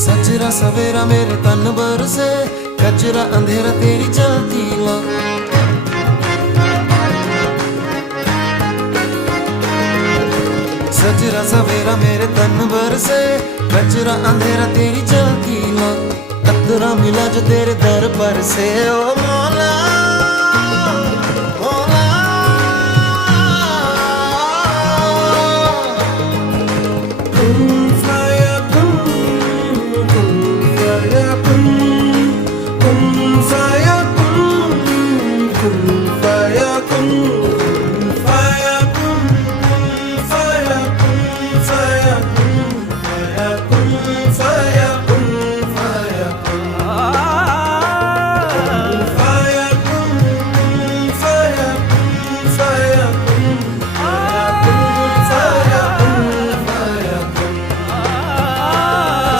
सजरा सवेरा मेरे तन बरसे, कजरा अंधेरा तेरी जलती ला। सजरा सवेरा मेरे तन बरसे, कजरा अंधेरा तेरी जलती ला। कतरा मिला जो तेरे दर पर से, ओ मौला